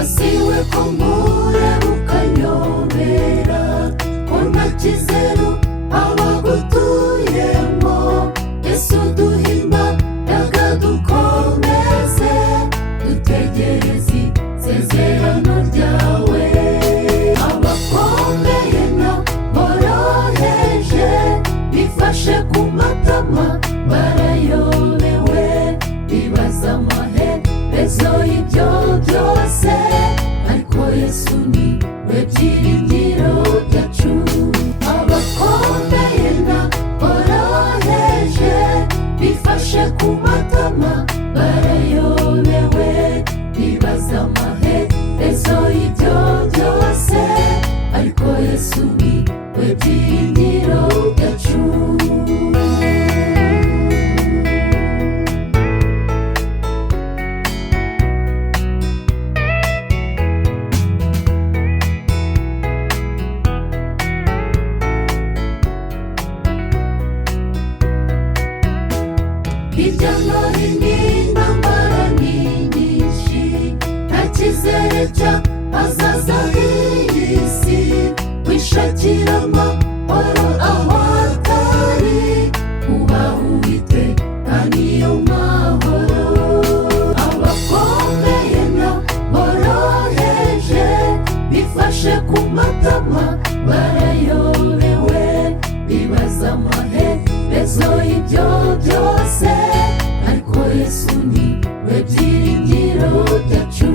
wasiwe ko mureba ukanyobera, ko nta kizero abagutuyemo. Yesu duhimba yakadukomeze, dutegereze isezerano ryawe. Abakomeye n'aboroheje bifashe ku matama barayobewe, bibaza amaherezo y'ibyo byose, ariko Yesu ni we byiringiro byacu. Abakomeye n'aboroheje bifashe ku matama barayobewe, bibaza amaherezo y'ibyo byose, ariko Yesu ni we byiringiro byacu. Hirya no hino intambara ni nyinshi, nta cyizere cy'ahazaza h'iyi si. Wishakira amahoro aho atari, ubaha Uwiteka niyo mahoro. Abakomeye n'aboroheje bifashe ku matama barayobewe, bibaza amaherezo y'ibyo byose, ariko Yesu ni we byiringiro byacu.